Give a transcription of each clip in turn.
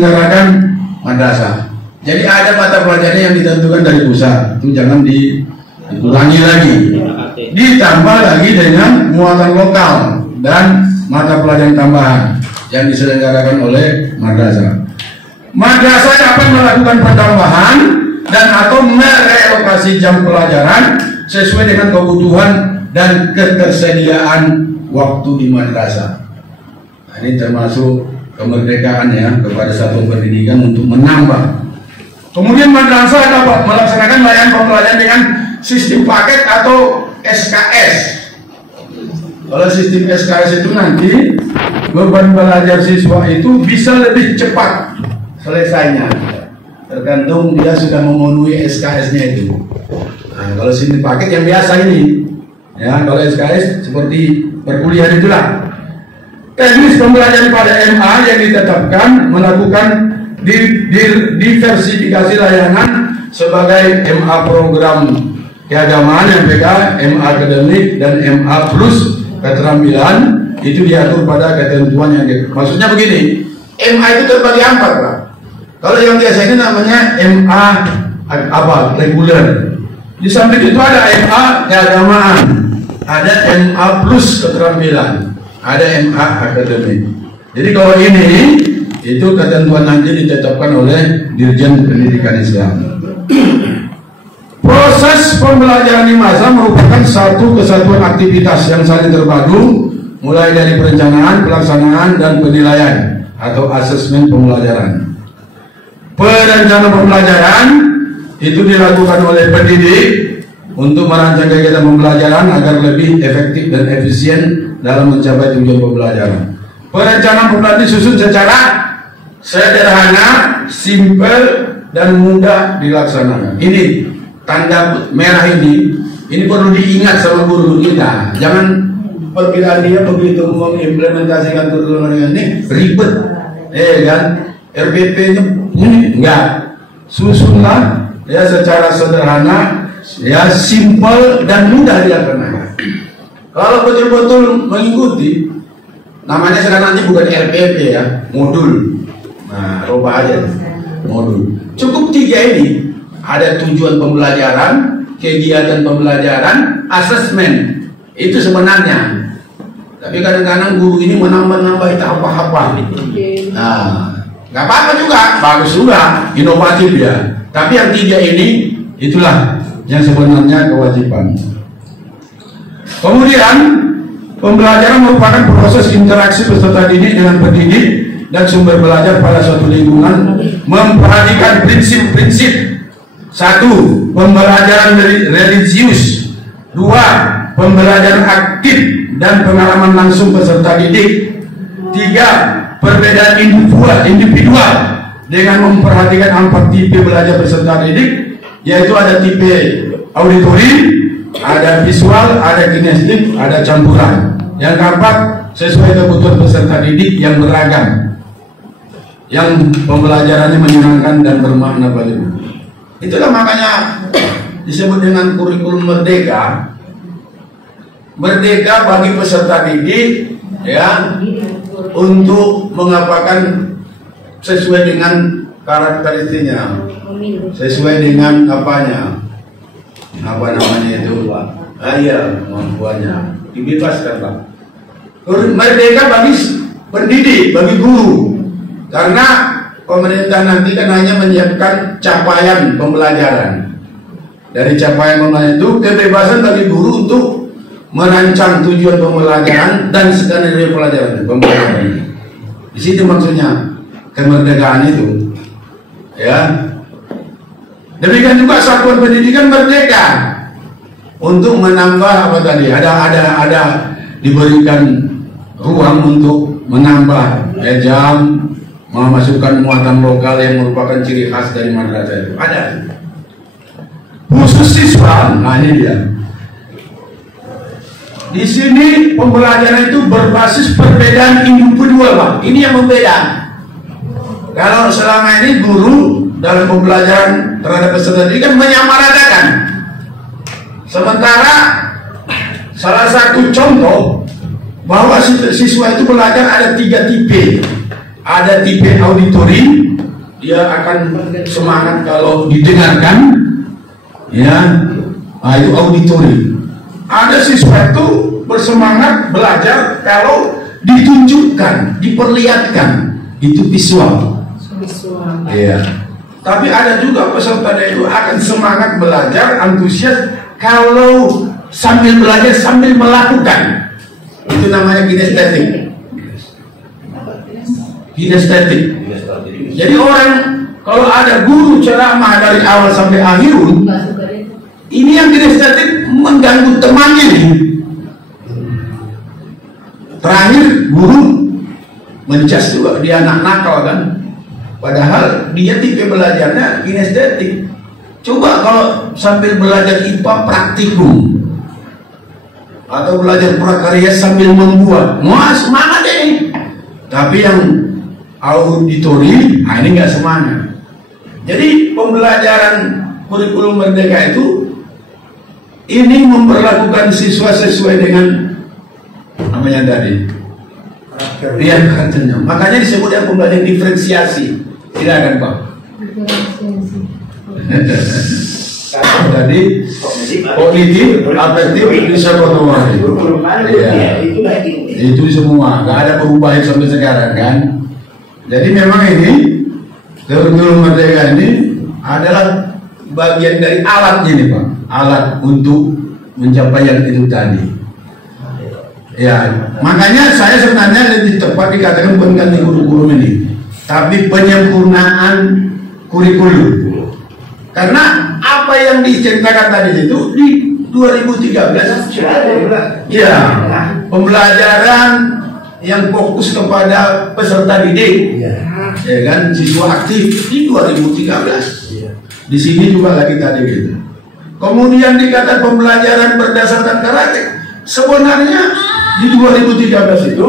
menyelenggarakan madrasah. Jadi ada mata pelajaran yang ditentukan dari pusat, itu jangan dikurangi lagi. Ditambah lagi dengan muatan lokal dan mata pelajaran tambahan yang diselenggarakan oleh madrasah. Madrasah dapat melakukan penambahan dan atau merelokasi jam pelajaran sesuai dengan kebutuhan dan ketersediaan waktu di madrasah. Nah, ini termasuk kemerdekaan ya kepada satuan pendidikan untuk menambah. Kemudian madrasah dapat melaksanakan layanan pembelajaran dengan sistem paket atau SKS. Kalau sistem SKS itu nanti beban belajar siswa itu bisa lebih cepat selesainya, tergantung dia sudah memenuhi SKS-nya itu. Nah, kalau sistem paket yang biasa ini, ya kalau SKS seperti perkuliahan itulah. Teknis pembelajaran pada MA yang ditetapkan melakukan diversifikasi layanan sebagai MA program keagamaan MPK, MA akademik dan MA plus keterampilan itu diatur pada ketentuan yang maksudnya begini, MA itu terbagi 4 Pak. Kalau yang biasa ini namanya MA reguler. Di samping itu ada MA keagamaan, ada MA plus keterampilan, ada MA akademik. Jadi kalau ini itu ketentuan nanti ditetapkan oleh Dirjen Pendidikan Islam. Proses pembelajaran di masa merupakan satu kesatuan aktivitas yang saling terpadu, mulai dari perencanaan, pelaksanaan, dan penilaian atau asesmen pembelajaran. Perencanaan pembelajaran itu dilakukan oleh pendidik untuk merancang kegiatan pembelajaran agar lebih efektif dan efisien dalam mencapai tujuan pembelajaran. Perencanaan pembelajaran disusun secara sederhana, simpel, dan mudah dilaksanakan. Ini tanda merah ini perlu diingat sama guru kita. Jangan perkiraan dia begitu mengimplementasikan kurikulum ini ribet, kan? RPP-nya enggak. Susunlah ya secara sederhana, ya simpel dan mudah dilaksanakan. Kalau betul-betul mengikuti, namanya sekarang nanti bukan RPP ya, modul. Nah, rubah aja modul. Cukup 3 ini. Ada tujuan pembelajaran, kegiatan pembelajaran, asesmen. Itu sebenarnya. Tapi kadang-kadang guru ini menambah-nambah itu apa-apa. Nah, nggak apa-apa juga, bagus juga, inovatif ya. Tapi yang 3 ini, itulah yang sebenarnya kewajiban. Kemudian, pembelajaran merupakan proses interaksi peserta didik dengan pendidik dan sumber belajar pada suatu lingkungan, memperhatikan prinsip-prinsip. 1. Pembelajaran religius. 2. Pembelajaran aktif dan pengalaman langsung peserta didik. 3. Perbedaan individual dengan memperhatikan 4 tipe belajar peserta didik, yaitu ada tipe auditori, ada visual, ada kinestetik, ada campuran. Yang keempat, sesuai kebutuhan peserta didik yang beragam, yang pembelajarannya menyenangkan dan bermakna bagi guru. Itulah makanya disebut dengan kurikulum merdeka. Merdeka bagi peserta didik ya, untuk mengapakan sesuai dengan karakteristiknya, sesuai dengan apanya, apa namanya itu, kemampuannya, dibebaskan Pak. Merdeka bagi pendidik, bagi guru, karena pemerintah nanti kan hanya menyiapkan capaian pembelajaran. Dari capaian pembelajaran itu kebebasan bagi guru untuk merancang tujuan pembelajaran dan skenario pembelajaran. Di situ maksudnya kemerdekaan itu. Ya. Demikian juga satuan pendidikan merdeka untuk menambah apa tadi? Ada diberikan ruang untuk menambah jam, memasukkan muatan lokal yang merupakan ciri khas dari madrasah itu. Ada. Khusus siswa, nah ini dia. Di sini pembelajaran itu berbasis perbedaan individual, Pak. Ini yang membeda. Kalau selama ini guru dalam pembelajaran terhadap peserta didik kan menyamaratakan. Sementara salah satu contoh bahwa siswa itu belajar ada 3 tipe. ada tipe auditori, dia akan semangat kalau didengarkan, ya, itu auditori. Ada siswa itu bersemangat belajar kalau ditunjukkan, diperlihatkan, itu visual. Iya. Tapi ada juga peserta itu akan semangat belajar, antusias kalau sambil belajar sambil melakukan. Itu namanya kinestetik. Kinestetik. Jadi orang kalau ada guru ceramah dari awal sampai akhir, ini yang kinestetik mengganggu temannya nih. Terakhir guru mencas juga dia anak nakal kan. Padahal dia tipe belajarnya kinestetik. Coba kalau sambil belajar IPA praktikum atau belajar prakarya sambil membuat, wah semangat deh. Tapi yang auditori, ini nggak semangat. Jadi pembelajaran kurikulum merdeka itu ini memperlakukan siswa sesuai dengan namanya tadi. Iya katanya. Makanya disebut yang pembelajaran diferensiasi. Tidak kan Pak? Tadi kognitif, afektif, psikomotorik. Ya, itu semua. Gak ada perubahan sampai sekarang kan. Jadi memang ini kurikulum merdeka ini adalah bagian dari alatnya nih Pak. Alat untuk mencapai yang itu tadi. Ya, makanya saya sebenarnya lebih tepat dikatakan bukan ganti kurikulum ini, tapi penyempurnaan kurikulum. Karena apa yang diceritakan tadi itu di 2013 ya, pembelajaran yang fokus kepada peserta didik, ya kan, siswa aktif di 2013. Di sini juga lagi tadi gitu. Kemudian dikatakan pembelajaran berdasarkan karakter. Sebenarnya di 2013 itu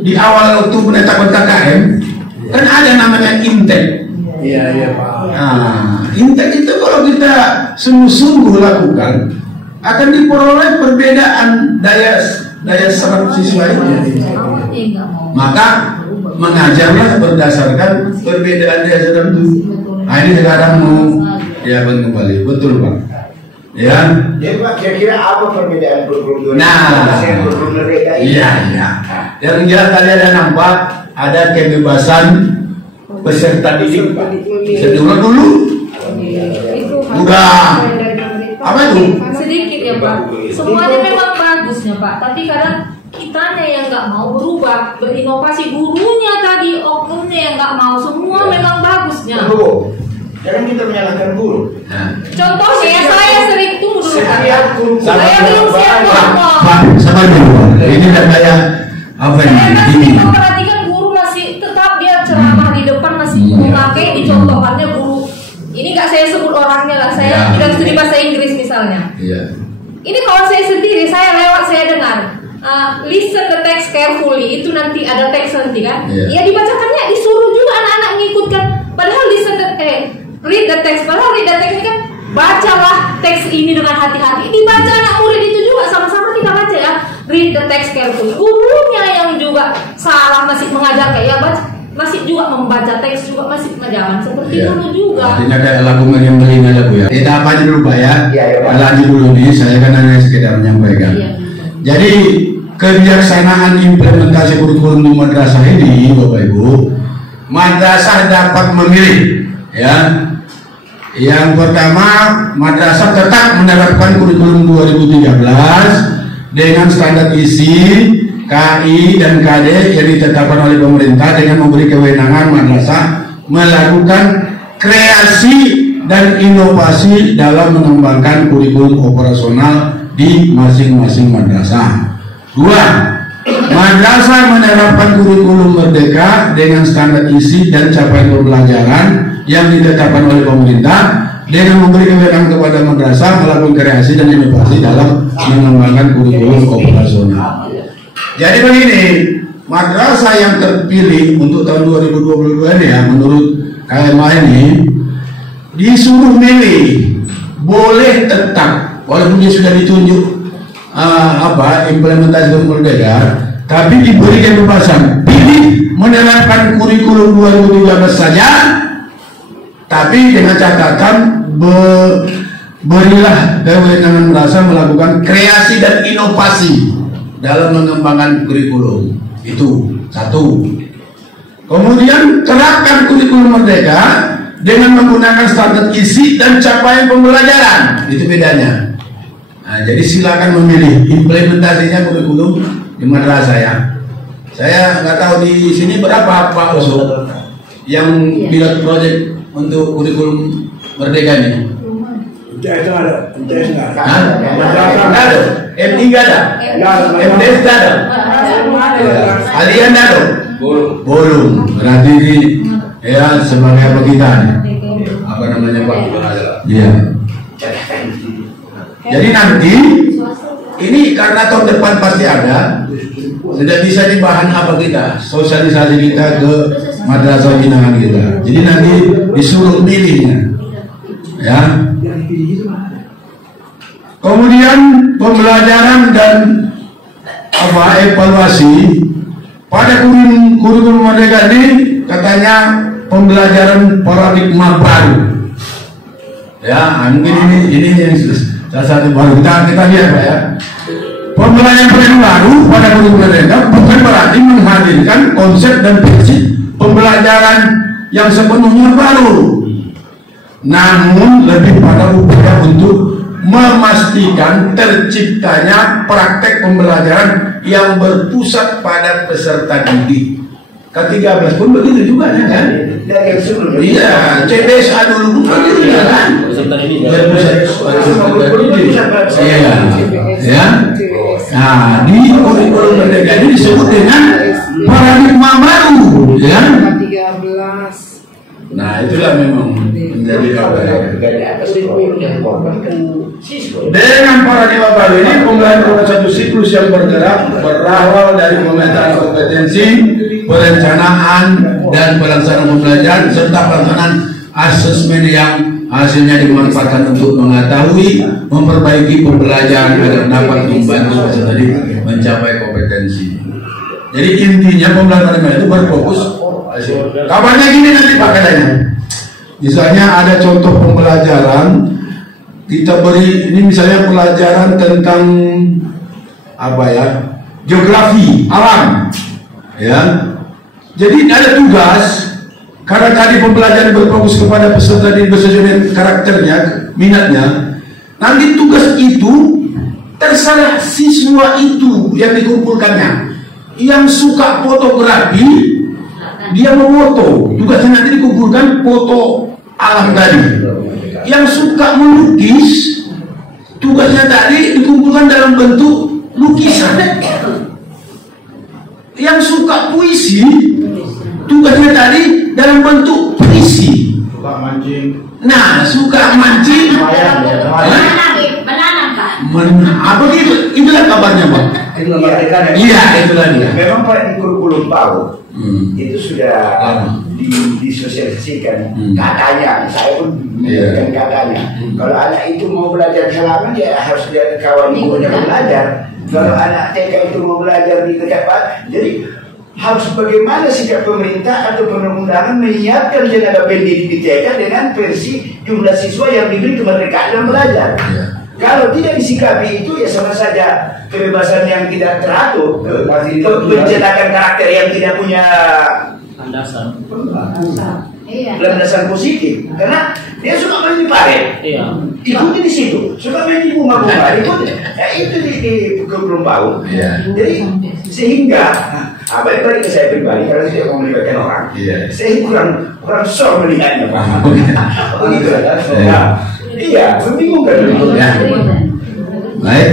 di awal waktu menetapkan KKM kan ada namanya intek. Iya Pak. Nah, intek itu kalau kita sungguh-sungguh lakukan akan diperoleh perbedaan daya serap siswa itu. Maka mengajarlah berdasarkan perbedaan daya serap itu. Nah ini sekarang mau ya kembali, betul Pak. Ya. Jadi Pak kira-kira apa perbedaan kurikulum? Nah, iya. Yang jelas tadi ada nampak ada kebebasan peserta didik Pak. Sedulur dulu. Udah. Apa itu? Sedikit ya Pak. Semuanya memang bagusnya Pak. Tapi kadang kitanya yang nggak mau berubah, berinovasi. Gurunya tadi, oknumnya yang nggak mau. Semua memang bagusnya. Jangan kita menyalahkan guru. Contohnya saya sering tunggu dulu. Saya belum siap ngomong. Pak, sabar dulu. Ini tidak kayak apa Saya kan ini? sering memperhatikan guru masih tetap dia ceramah di depan masih memakai dicontohkannya guru. Ini nggak saya sebut orangnya lah. Saya tidak studi bahasa Inggris misalnya. Iya. Ini kalau saya sendiri, saya lewat, saya dengar. Listen the text carefully. Itu nanti ada teks nanti kan? Ya dibacakannya, disuruh juga anak-anak ngikutkan. Padahal read the text. Padahal read the text ini kan, bacalah teks ini dengan hati-hati. Dibaca anak murid itu juga sama-sama kita baca ya. Read the text carefully. Gurunya yang juga salah masih mengajar kayak baca, masih juga membaca teks juga masih jangan seperti dulu juga. Artinya kayak lagu yang melina lagu ya. Kita apa aja dulu Pak ya? Lanjut dulu nih. Saya kan hanya sekedar menyampaikan. Jadi kebijaksanaan implementasi kurikulum di madrasah ini, Bapak Ibu, madrasah dapat memilih, ya. Yang pertama, madrasah tetap menerapkan kurikulum 2013 dengan standar isi, KI dan KD yang ditetapkan oleh pemerintah dengan memberi kewenangan madrasah melakukan kreasi dan inovasi dalam mengembangkan kurikulum operasional di masing-masing madrasah. 2. Madrasah menerapkan kurikulum merdeka dengan standar isi dan capaian pembelajaran yang ditetapkan oleh pemerintah dengan memberi kewenangan kepada madrasah melakukan kreasi dan inovasi dalam mengembangkan kurikulum operasional. Jadi begini, madrasah yang terpilih untuk tahun 2022 ini ya, menurut KMA ini disuruh milih, boleh tetap walaupun dia sudah ditunjuk implementasi kurikulum merdeka, tapi diberi kebebasan pilih menerapkan kurikulum 2013 saja, tapi dengan catatan berilah kewenangan merasa melakukan kreasi dan inovasi dalam mengembangkan kurikulum. Itu satu. Kemudian terapkan kurikulum merdeka dengan menggunakan standar isi dan capaian pembelajaran. Itu bedanya. Nah, jadi silakan memilih implementasinya kurikulum di madrasah ya. Saya nggak tahu di sini berapa Pak Oso yang pilot project untuk kurikulum merdeka ini. Itu ada, Ada, M3 ada, MDS ada, Alian ada, belum. Berarti ini ya sebagai apa kita nih? Apa namanya Pak? Iya. Jadi nanti ini karena tahun depan pasti ada, sudah bisa di bahan apa kita, sosialisasi kita ke madrasah binaan kita. Jadi nanti disuruh milihnya, ya. Kemudian pembelajaran dan evaluasi pada kurikulum merdeka ini katanya pembelajaran paradigma baru. Ya, mungkin ini yang salah satu baru kita lihat Pak ya. Pembelajaran baru pada kurikulum merdeka bukan berarti menghadirkan konsep dan prinsip pembelajaran yang sepenuhnya baru, namun lebih pada upaya untuk memastikan terciptanya praktek pembelajaran yang berpusat pada peserta didik. Ke-13 pun begitu juga ya kan? Dari yang sebelumnya. Iya, CDSA dulu pun begitu ya kan? Iya, ya. Nah, di kurikulum merdeka ini disebut dengan paradigma baru, ya. 13. Nah, itulah memang menjadi dengan paradigma baru ini pembelajaran satu siklus yang bergerak berawal dari pemetaan kompetensi, perencanaan dan pelaksanaan pembelajaran serta pelaksanaan asesmen yang hasilnya dimanfaatkan untuk mengetahui, memperbaiki pembelajaran agar dapat membantu peserta didik mencapai kompetensi. Jadi intinya pembelajaran itu berfokus. Kabarnya gini nanti Pak katanya. Misalnya ada contoh pembelajaran kita beri ini misalnya pelajaran tentang apa ya, geografi alam, ya. Jadi ada tugas karena tadi pembelajaran berfokus kepada peserta didik sesuai dengan karakternya, minatnya. Nanti tugas itu terserah siswa itu yang dikumpulkannya. Yang suka fotografi dia memoto, tugasnya nanti dikumpulkan foto alam tadi. Yang suka melukis, tugasnya tadi dikumpulkan dalam bentuk lukisan. Yang suka puisi, tugasnya tadi dalam bentuk puisi. Suka mancing. Nah, suka mancing. Apa gitu? Itulah kabarnya Pak. Iya, itulah dia. Memang pada kurikulum PAUD itu sudah disosialisasikan katanya, saya pun mendengarkan katanya. Kalau anak itu mau belajar halaman dia harus lihat kawan ibunya belajar. Kalau anak TK itu mau belajar di tempat, jadi harus bagaimana sikap pemerintah atau perundang-undangan menyiapkan tenaga pendidik di TK dengan versi jumlah siswa yang diberi kemerdekaan dalam belajar. Kalau tidak disikapi itu ya sama saja kebebasan yang tidak teratur, menciptakan karakter yang tidak punya landasan positif. Karena dia suka main di paret, ikuti di situ, suka main di bunga-bunga, ikuti. Itu di kurikulum PAUD. Jadi sehingga apa yang tadi saya pribadi karena saya mau melibatkan orang, saya kurang sok melihatnya Pak. Begitu ya. Iya, membingungkan. Ya. Baik.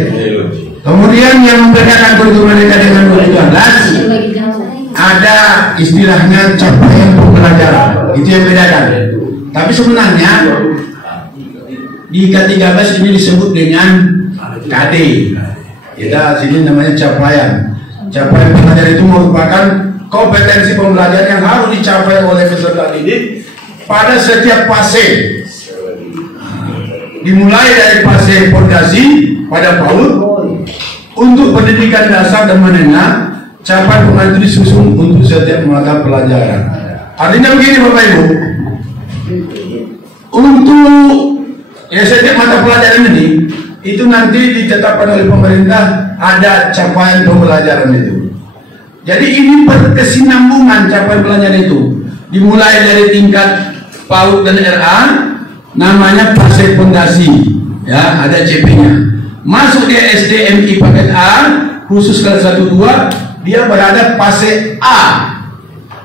Kemudian yang membedakan kurikulum merdeka dengan 2012 ada istilahnya capaian pembelajaran. Itu yang membedakan. Tapi sebenarnya di K13 ini disebut dengan KD. Kita sini namanya capaian. Capaian pembelajaran itu merupakan kompetensi pembelajaran yang harus dicapai oleh peserta didik pada setiap fase. Dimulai dari fase fondasi pada PAUD untuk pendidikan dasar dan menengah capaian pengalaman itu disusun untuk setiap mata pelajaran. Artinya begini Bapak Ibu, untuk ya setiap mata pelajaran ini itu nanti ditetapkan oleh pemerintah ada capaian pembelajaran itu. Jadi ini berkesinambungan capaian pelajaran itu, dimulai dari tingkat PAUD dan RA, namanya fase fondasi, ya ada CP-nya. Masuk di SDMI paket A, khusus kelas 1-2, dia berada fase A.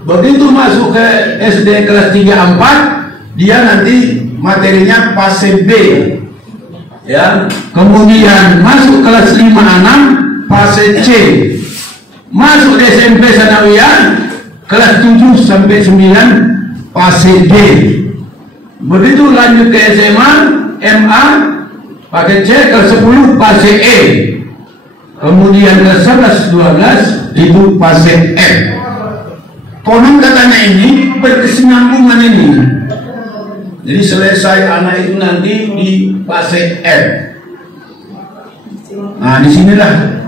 Begitu masuk ke SD kelas 3-4, dia nanti materinya fase B. Ya, kemudian masuk kelas 5-6, fase C. Masuk di SMP Sanawiyah kelas 7 sampai 9 fase D. Begitu lanjut ke SMA, MA paket C kelas 10 fase E. Kemudian kelas 11, 12 itu fase F. Konon katanya ini berkesinambungan ini. Jadi selesai anak itu nanti di fase F. Nah, disinilah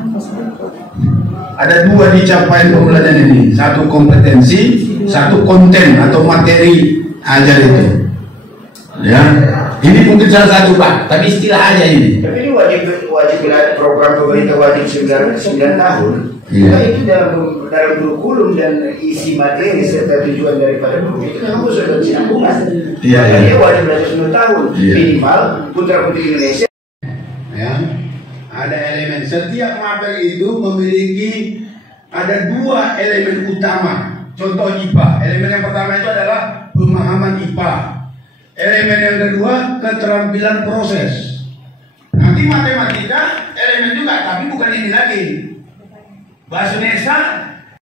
ada dua dicapai pembelajaran ini, satu kompetensi, satu konten atau materi ajar itu. Ya, ini mungkin salah satu Pak, tapi istilah aja ini. Tapi ini wajib program pemerintah wajib 9 tahun. Iya. Nah, itu dalam kurikulum dan isi materi serta tujuan daripada buku itu memang sudah berkesinambungan. Iya. Dia wajib belajar 9 tahun minimal putra putri Indonesia. Ya. Ada elemen, setiap materi itu memiliki ada dua elemen utama. Contoh IPA, elemen yang pertama itu adalah pemahaman IPA. Elemen yang kedua keterampilan proses. Nanti matematika elemen juga, tapi bukan ini lagi. Bahasa Indonesia